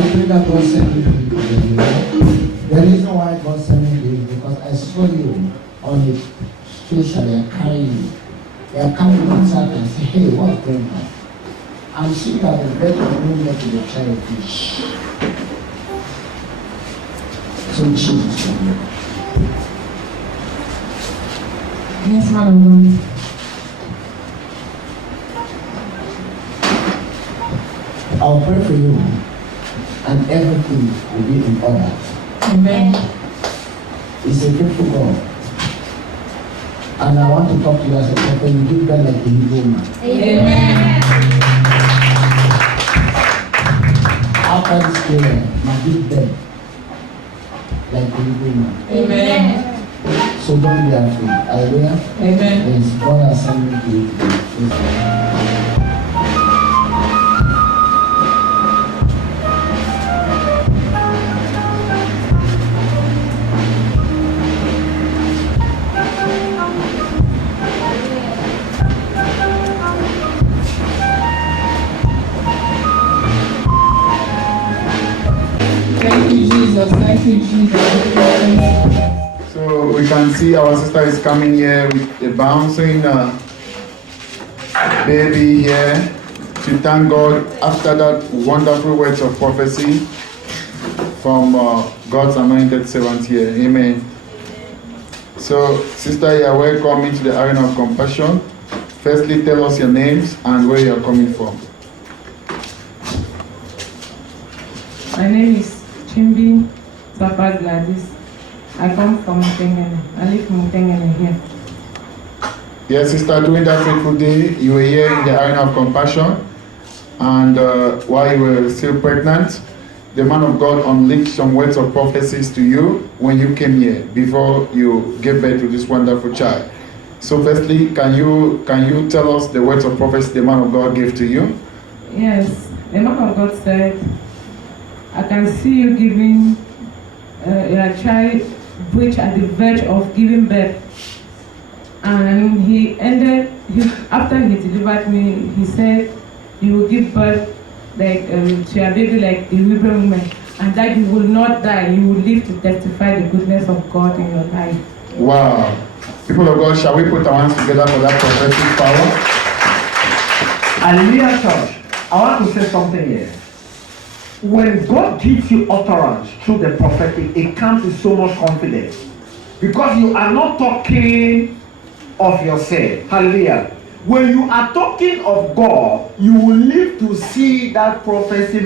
pray that God send you to the The reason why God sent me is because I saw you on the station and carry you. They are coming outside and say, hey, what's going on? I'm seeing that the bed of movement to the child fish. So Jesus from you. Yes, Madam. I'll pray for you and everything will be in order. Amen. It's a faithful God. And I want to talk to you as a prophet. You give God like a Hebrew man. Amen. After this prayer, you give them like a Hebrew man. Amen. So don't be afraid. Hallelujah. Amen. Yes, God has sent me to you today. Thank you, Jesus. Thank you, Jesus. So we can see our sister is coming here with a bouncing baby here to thank God after that wonderful words of prophecy from God's anointed servant here. Amen. So, sister, you are welcome into the arena of compassion. Firstly, tell us your names and where you are coming from. My name is Chimbi Papa Gladys. I come from Mutengene. I live in Mutengene here. Yes, sister, during that fateful day, you were here in the arena of compassion, and while you were still pregnant, the man of God unleashed some words of prophecies to you when you came here, before you gave birth to this wonderful child. So firstly, can you tell us the words of prophecy the man of God gave to you? Yes, the man of God said, I can see you giving a child which at the verge of giving birth. And he ended, after he delivered me, he said, you will give birth like to your baby like the Hebrew woman, and that you will not die, you will live to testify the goodness of God in your life. Wow. People of God, shall we put our hands together for that prophetic power? Hallelujah, church. I want to say something here. When God gives you utterance through the prophetic, it comes with so much confidence. Because you are not talking of yourself. Hallelujah. When you are talking of God, you will live to see that prophecy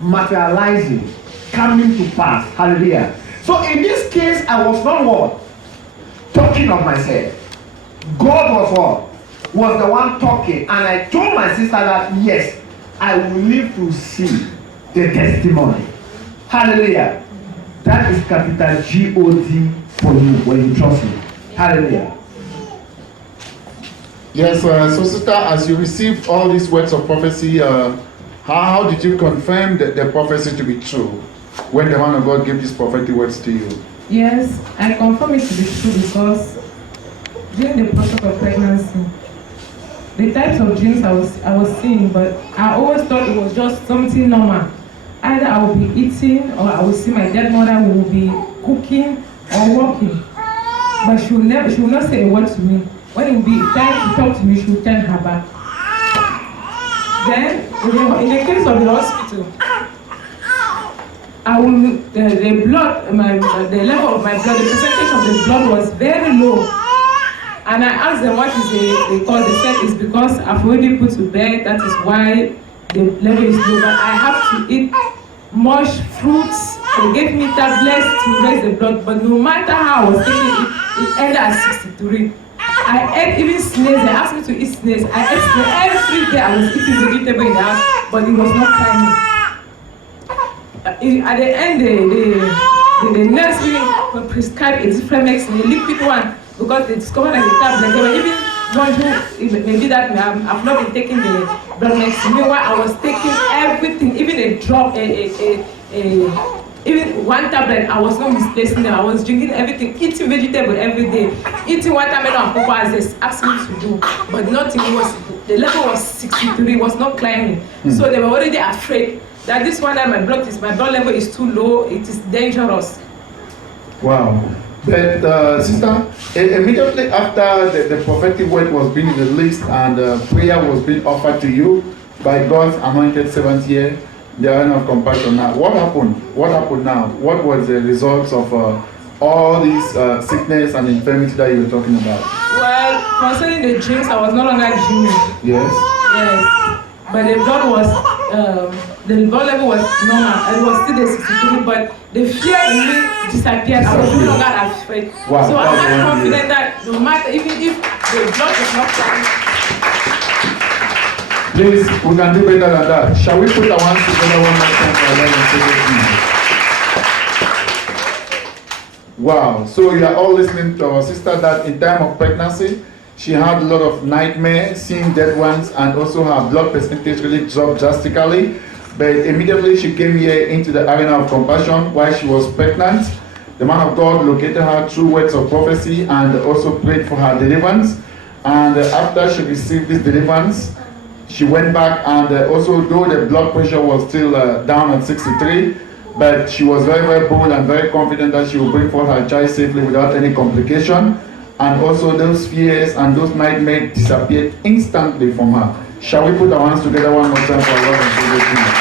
materializing, coming to pass. Hallelujah. So in this case, I was not what? Talking of myself. God was what? Was the one talking. And I told my sister that, yes, I will live to see the testimony. Hallelujah. That is capital G-O-D for you when you trust me. Hallelujah. Yes, so sister, as you received all these words of prophecy, how did you confirm the prophecy to be true when the man of God gave these prophetic words to you? Yes, I confirm it to be true because during the process of pregnancy, the types of dreams I was seeing, but I always thought it was just something normal. Either I will be eating or I will see my dead mother who will be cooking or walking. But she will not say a word to me. When it will be time to talk to me, she will turn her back. Then, in the case of the hospital, I will, the blood, the level of my blood, the percentage of the blood was very low. And I asked them what is the cause. They said it's because I've already put to bed, that is why the level is low. But I have to eat much fruits. They gave me tablets to raise the blood, but no matter how I was taking it ended at 63. I ate even snails. They asked me to eat snails. I ate snails every day. I was eating vegetable in the house, but it was not climbing. At the end, the nurse even prescribed a different medicine, a liquid one, because they discovered that the tablet, they were even wondering maybe that I've not been taking the blood medicine. Meanwhile, I was taking everything, even a drop, even one tablet, I was not misplacing them. I was drinking everything, eating vegetable every day, eating watermelon and pawpaw as they asked me to do, but nothing was the level was 63, was not climbing. So they were already afraid that this one that my blood level is too low, it is dangerous. Wow. But sister, immediately after the prophetic word was being released and prayer was being offered to you by God's anointed servant here, the Arena of Compassion. Now, what happened? What happened now? What was the results of all these sickness and infirmity that you were talking about? Well, concerning the dreams, I was no longer dreaming. Yes. Yes. But the blood level was normal. It was still the 63, but the fear in me disappeared. I was no longer afraid. Wow. So I'm not confident that no matter, even if the blood is not climbing. Please, we can do better than that. Shall we put our hands together one more time for our Lord and Savior? Wow. So you are all listening to our sister that in time of pregnancy, she had a lot of nightmares, seeing dead ones, and also her blood percentage really dropped drastically. But immediately she came here into the Arena of Compassion while she was pregnant. The man of God located her through words of prophecy and also prayed for her deliverance. And after she received this deliverance, she went back and also though the blood pressure was still down at 63, but she was very, very bold and very confident that she will bring forth her child safely without any complication. And also those fears and those nightmares disappeared instantly from her. Shall we put our hands together one more time for our Lord and Savior?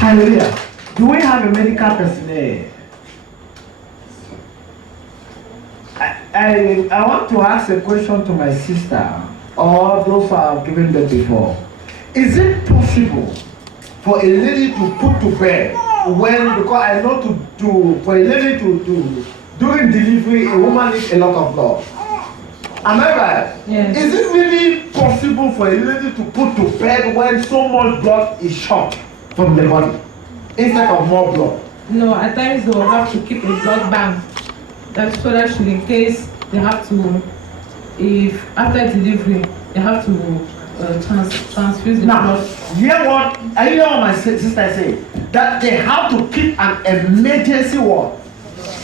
Hallelujah. Do we have a medical personnel? I want to ask a question to my sister or those who have given birth before. Is it possible for a lady to put to bed when, because I know for a lady to during delivery, a woman needs a lot of blood. Am I right? Yes. Is it really possible for a lady to put to bed when so much blood is shot from the body instead of more blood? No, at times they will have to keep a blood bank. That's so that should, in case they have to, if after delivery, they have to transfuse the blood. I hear what my sister said, that they have to keep an emergency what?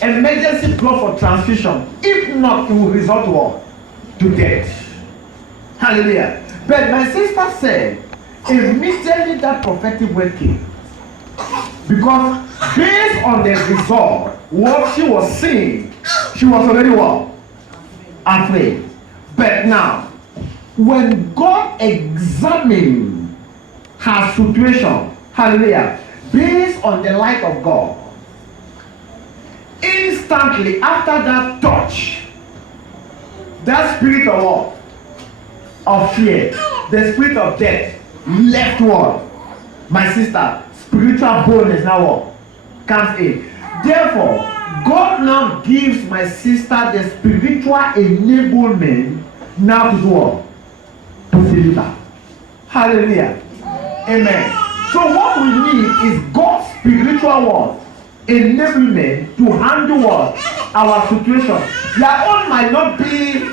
Emergency blood for transfusion. If not, it will result to what? To death. Hallelujah. But my sister said, immediately that prophetic word came. Because based on the result, what she was seeing, she was already what? Afraid. But now, when God examined her situation, hallelujah, based on the light of God, instantly after that touch, that spirit of what? Of fear, the spirit of death left what? My sister, spiritual boldness now what? Comes in. Therefore, God now gives my sister the spiritual enablement now to do what? To deliver. Hallelujah. Amen. So what we need is God's spiritual word enablement to handle what? Our situation. Your own might not be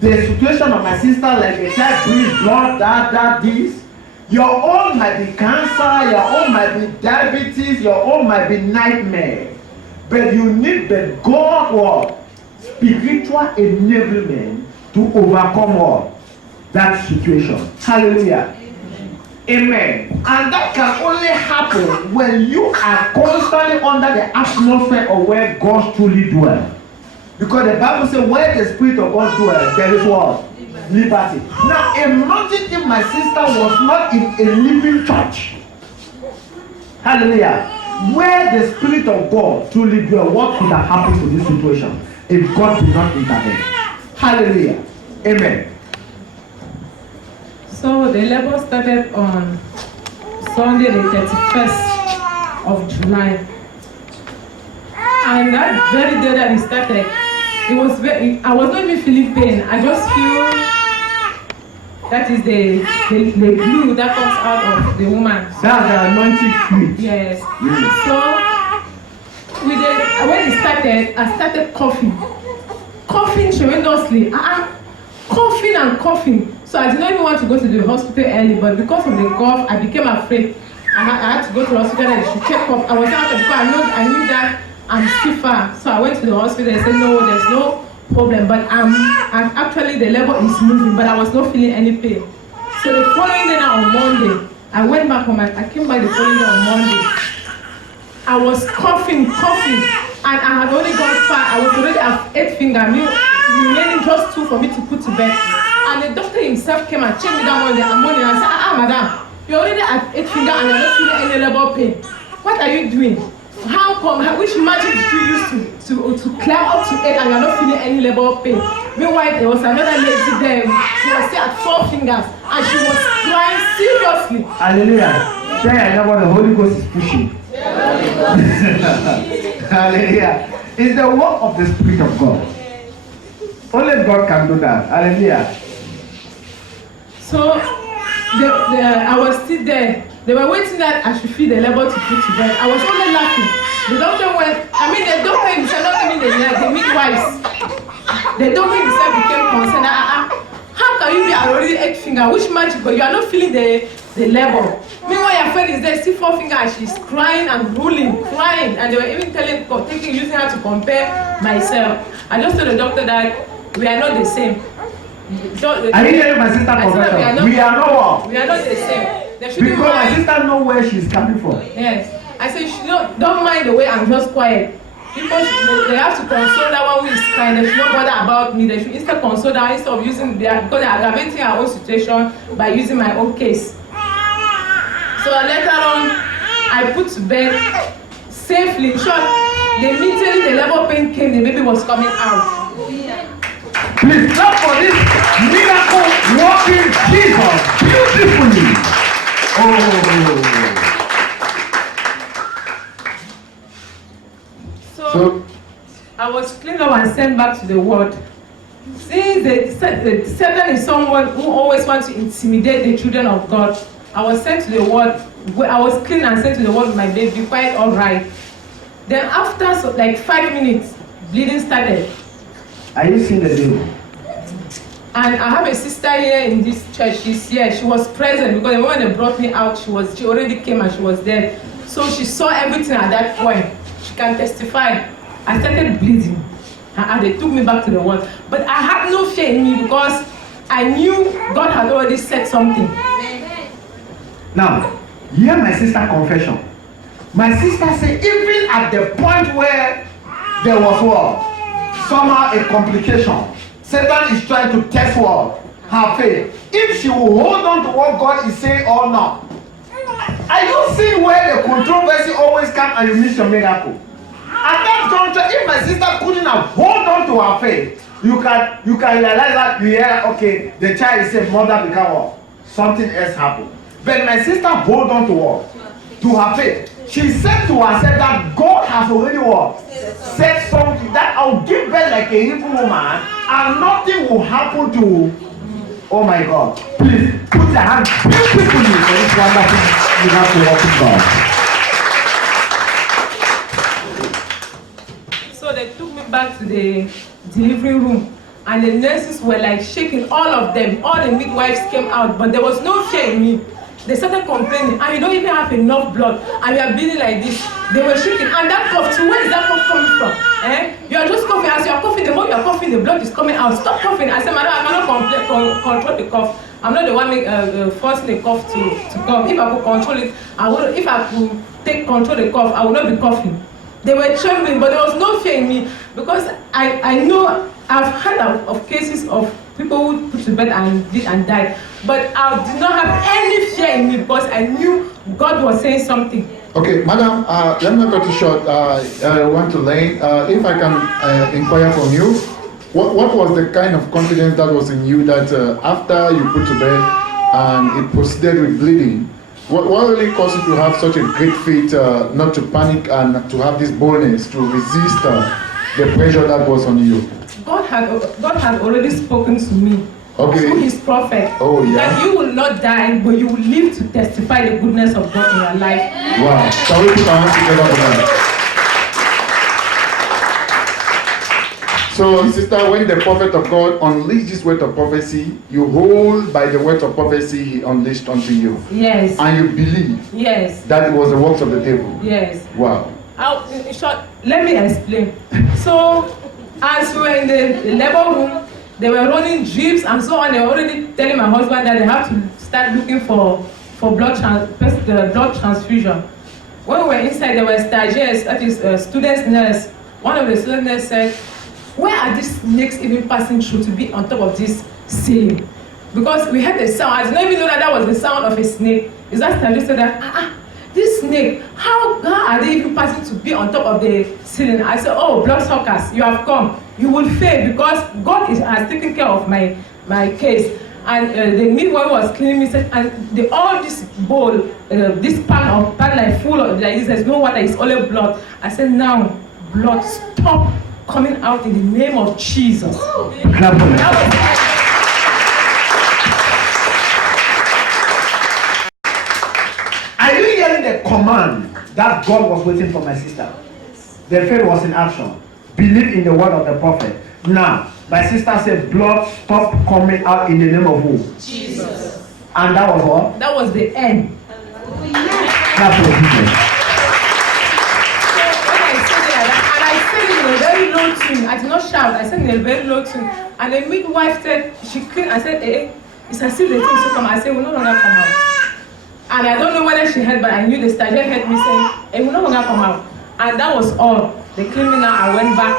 the situation of my sister, like a child breathes blood, that, this. Your own might be cancer, your own might be diabetes, your own might be nightmare. But you need the God what? Spiritual enablement to overcome what? That situation. Hallelujah. Amen. And that can only happen when you are constantly under the atmosphere of where God truly dwells. Because the Bible says where the Spirit of God dwells, there is what? Liberty. Now imagine if my sister was not in a living church. Hallelujah. Where the Spirit of God truly dwells, what could have happened to this situation if God did not intervene? Hallelujah. Amen. So the labor started on Sunday the 31st of July. And that very day that it started, I was not even feeling pain. I just feel that is the glue that comes out of the woman. That's the anointing fluid. Yes. So when it started, I started coughing tremendously. Coughing and coughing. So I did not even want to go to the hospital early, but because of the cough, I became afraid. I had to go to the hospital and she checked up. I was out because I knew that I'm still far. So I went to the hospital and said, no, there's no problem, but I'm actually the labor is moving, but I was not feeling any pain. So the following day now on Monday, I went back home. I came back the following day on Monday. I was coughing, and I had already gone far. I was already at 8 fingers, remaining just 2 for me to put to bed. And the doctor himself came and checked me that morning and said, madam, you're already at 8 fingers and you're not feeling any labor pain. What are you doing? How come? Which magic did you use to climb up to 8 and you're not feeling any labor pain? Meanwhile, there was another lady there. She was still at 4 fingers and she was crying seriously. Hallelujah. Say I know what the Holy Ghost is pushing. Hallelujah. It's the work of the Spirit of God. Only God can do that. Hallelujah. So I was still there. They were waiting that I should feel the labor to put to bed. I was only laughing. The doctor the doctor himself, not even the midwives. The doctor himself became concerned. How can you be already 8 fingers? Which magic? But you are not feeling the labor. Meanwhile, your friend is there, still 4 fingers, and she's crying and rolling, crying. And they were even using her to compare myself. I just told the doctor that we are not the same. I didn't hear my sister confession. We are not. We are not the same. Because my sister know where she's coming from. Yes. I said, don't mind the way I'm just quiet. People they have to console that one who is crying. They should not bother about me. They should instead console that instead of using because they are aggravating our own situation by using my own case. So later on, I put to bed safely. In short, immediately the labor pain came, the baby was coming out. Please clap for this miracle working Jesus beautifully. Oh. So I was cleaned up and sent back to the ward. Since Satan is someone who always wants to intimidate the children of God, I was sent to the ward. I was cleaned and sent to the ward with my baby, quite all right. Then after like 5 minutes, bleeding started. Are you seeing the devil? And I have a sister here in this church. She's here. She was present because the moment they brought me out, she already came and she was there. So she saw everything at that point. She can testify. I started bleeding. And they took me back to the ward. But I had no fear in me because I knew God had already said something. Now, hear my sister confession. My sister said, even at the point where there was what? Somehow a complication. Satan is trying to test what? Her faith. If she will hold on to what God is saying or not. Are you seeing where the controversy always comes and you miss your miracle? At that juncture, if my sister couldn't have hold on to her faith, you can realize that okay, the child is safe, mother become what? Something else happened. But my sister hold on to what? To her faith. She said to herself that God has already what? Said something that I'll give birth like a Hebrew woman and nothing will happen to. Oh my God. Please put your hands beautifully for this wonderful miracle working God. So they took me back to the delivery room and the nurses were like shaking, all of them. All the midwives came out, but there was no fear in me. They started complaining, and you don't even have enough blood, and you are bleeding like this. They were shaking, and that cough too, where is that cough coming from? You are just coughing. As you are coughing, the more you are coughing, the blood is coming out. Stop coughing. I said, madam, I cannot control the cough. I'm not the one forcing the cough to cough. If I could control it, I would. If I could control the cough, I would not be coughing. They were trembling, but there was no fear in me because I know I've heard of cases of people who put to bed and did and died, but I did not have any fear in me because I knew God was saying something. Okay, madam, let me cut you short. I want to learn. If I can inquire from you, what was the kind of confidence that was in you that after you put to bed and it proceeded with bleeding, what really caused you to have such a great faith, not to panic and to have this boldness to resist the pressure that was on you? God had already spoken to me through his prophet that you will not die, but you will live to testify the goodness of God in your life. Wow. Shall we put our hands together for that? So, sister, when the prophet of God unleashed this word of prophecy, you hold by the word of prophecy he unleashed unto you. Yes. And you believe that it was the works of the devil. Yes. Wow. In short, let me explain. So, As we were in the labor room, they were running drips and so on. They were already telling my husband that they have to start looking for blood transfusion. When we were inside, there were stagiaires, that is students nurse. One of the student nurse said, "Where are these snakes even passing through to be on top of this ceiling?" Because we heard the sound. I did not even know that was the sound of a snake. Is that stagiaire said that, this snake, how are they even passing to be on top of the ceiling? I said, "Oh, bloodsuckers, you have come. You will fail because God has taken care of my case." And the midwife was cleaning me, said, and all this bowl, this pan like full of, like this, there's no water, it's only blood. I said, "Now, blood, stop coming out in the name of Jesus." Are you hearing the command that God was waiting for my sister? The faith was in action. Believe in the word of the prophet. Now, my sister said, blood stop coming out in the name of who? Jesus. And that was what? That was the end. That's what he said. So when I said that, and I said it in a very low tune, I did not shout, I said in a very low tune. And the midwife said, she cleaned, I said, it's as if the things will come. I said, will no longer come out. And I don't know whether she heard, but I knew the stagiaire heard me saying, it will no longer come out. And that was all. They cleaned me now, I went back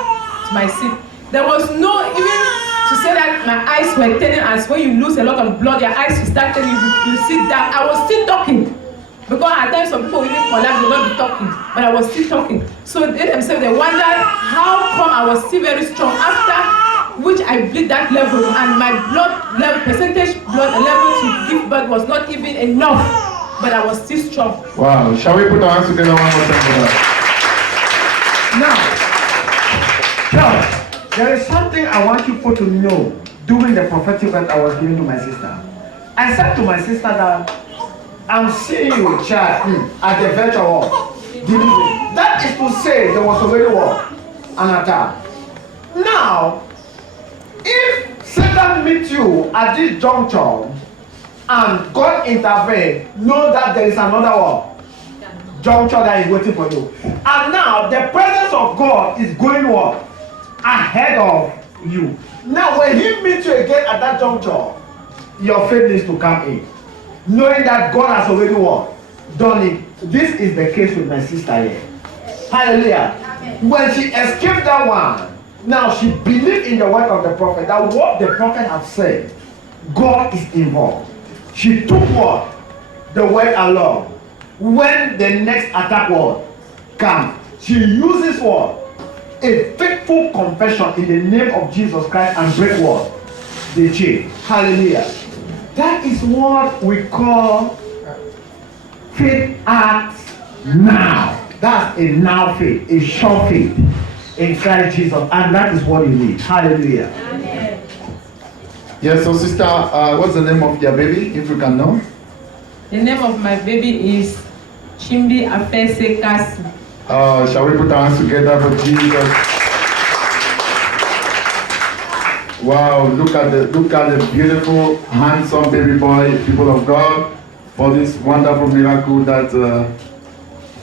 to my seat. There was no, even to say that my eyes were turning as when you lose a lot of blood, your eyes will start turning, you sit down. I was still talking. Because at times some people even collapse, they will not be talking. But I was still talking. So they themselves, they wondered how come I was still very strong. After which I bleed that level and my blood level, percentage blood level to give birth was not even enough. But I was still strong. Wow. Shall we put our hands together one more time for that? Now, there is something I want you people to know during the prophetic word I was giving to my sister. I said to my sister that I'm seeing you, child, at the verge of war. That is to say there was already war, an attack. Now, if Satan meets you at this juncture and God intervened, know that there is another war. Juncture that is waiting for you. And now the presence of God is going what? Ahead of you. Now when he meets you again at that juncture, your faith needs to come in. Knowing that God has already what? Done it. This is the case with my sister here. Hallelujah. Amen. When she escaped that one, now she believed in the word of the prophet, that what the prophet had said, God is involved. She took what? The word along. When the next attack word comes, she uses what? A faithful confession in the name of Jesus Christ and break what? The chain. Hallelujah. That is what we call faith acts now. That's a now faith, a sure faith in Christ Jesus, and that is what you need. Hallelujah. Amen. Yes, so sister, what's the name of your baby, if you can know? The name of my baby is Chimbi Afese Kasi. Shall we put our hands together for Jesus? Wow, look at the beautiful, handsome baby boy, people of God, for this wonderful miracle that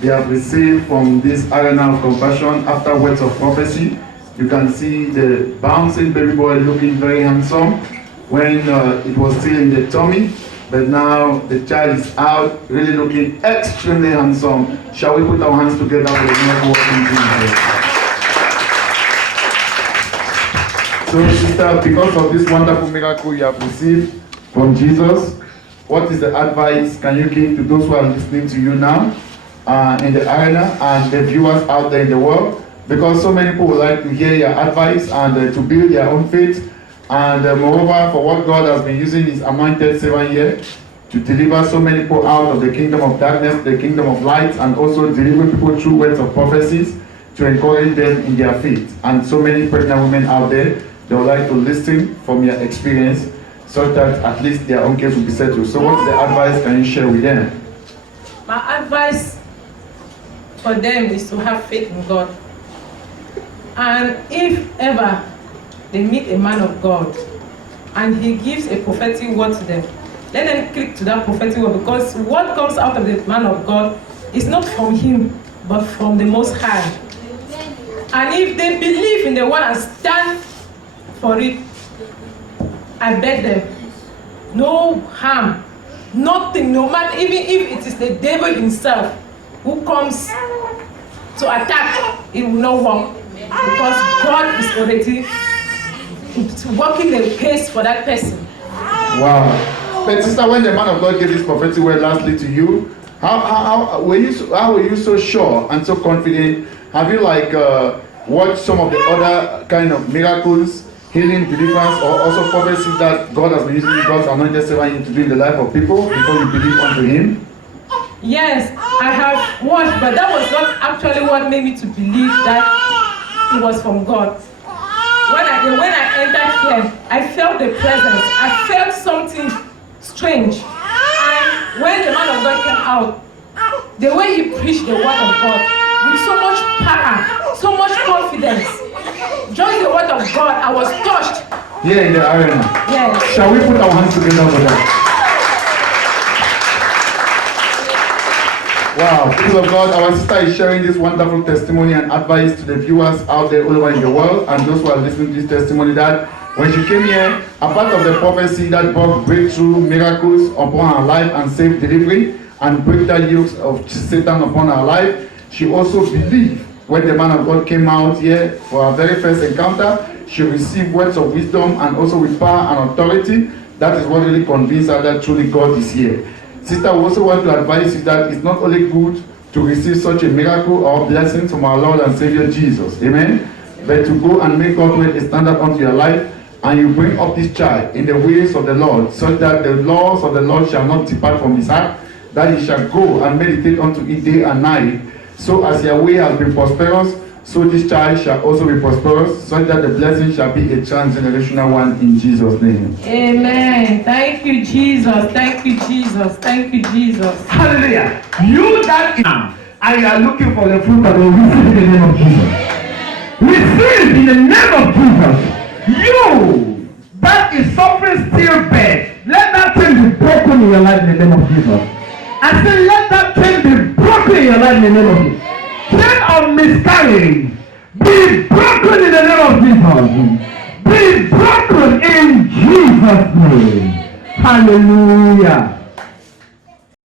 they have received from this arena of compassion after words of prophecy. You can see the bouncing baby boy looking very handsome when it was still in the tummy. But now the child is out, really looking extremely handsome. Shall we put our hands together for the miracle working Jesus? So sister, because of this wonderful miracle you have received from Jesus, what is the advice can you give to those who are listening to you now in the arena and the viewers out there in the world? Because so many people would like to hear your advice and to build their own faith. And moreover, for what God has been using his anointed servant here to deliver so many people out of the kingdom of darkness, the kingdom of light, and also deliver people through words of prophecies to encourage them in their faith. And so many pregnant women out there, they would like to listen from your experience so that at least their own case will be settled. So what's the advice can you share with them? My advice for them is to have faith in God. And if ever they meet a man of God and he gives a prophetic word to them, let them click to that prophetic word, because what comes out of the man of God is not from him, but from the Most High. And if they believe in the word and stand for it, I beg them, no harm, nothing, no matter, even if it is the devil himself who comes to attack, it will not work. Because God is already working a case for that person. Wow. But sister, when the man of God gave this prophetic word lastly to you, how were you so sure and so confident? Have you watched some of the other kind of miracles, healing, deliverance, or also prophecies that God has been using God's anointed servant to do in the life of people before you believe unto Him? Yes, I have watched, but that was not actually what made me to believe that it was from God. When I entered here, I felt the presence. I felt something strange. And when the man of God came out, the way he preached the word of God, with so much power, so much confidence, just the word of God, I was touched. Here in the arena. Yes. Shall we put our hands together for that? Wow, people of God, our sister is sharing this wonderful testimony and advice to the viewers out there all over in the world and those who are listening to this testimony that when she came here, a part of the prophecy that brought breakthrough miracles upon her life and safe delivery and break the yokes of Satan upon her life, she also believed when the man of God came out here for her very first encounter, she received words of wisdom and also with power and authority. That is what really convinced her that truly God is here. Sister, we also want to advise you that it's not only good to receive such a miracle or blessing from our Lord and Savior Jesus, amen, but to go and make God a standard unto your life, and you bring up this child in the ways of the Lord, so that the laws of the Lord shall not depart from his heart, that he shall go and meditate unto it day and night. So as your way has been prosperous, so this child shall also be prosperous, so that the blessing shall be a transgenerational one in Jesus' name. Amen. Thank you, Jesus. Thank you, Jesus. Thank you, Jesus. Hallelujah. You that is and you are looking for the fruit of the receive in the name of Jesus. Receive in the name of Jesus. You that is suffering stillbirth, let that thing be broken in your life in the name of Jesus. I say let that thing be broken in your life in the name of Jesus. Chain of miscarriage be broken in the name of Jesus. Be broken in Jesus' name. Hallelujah.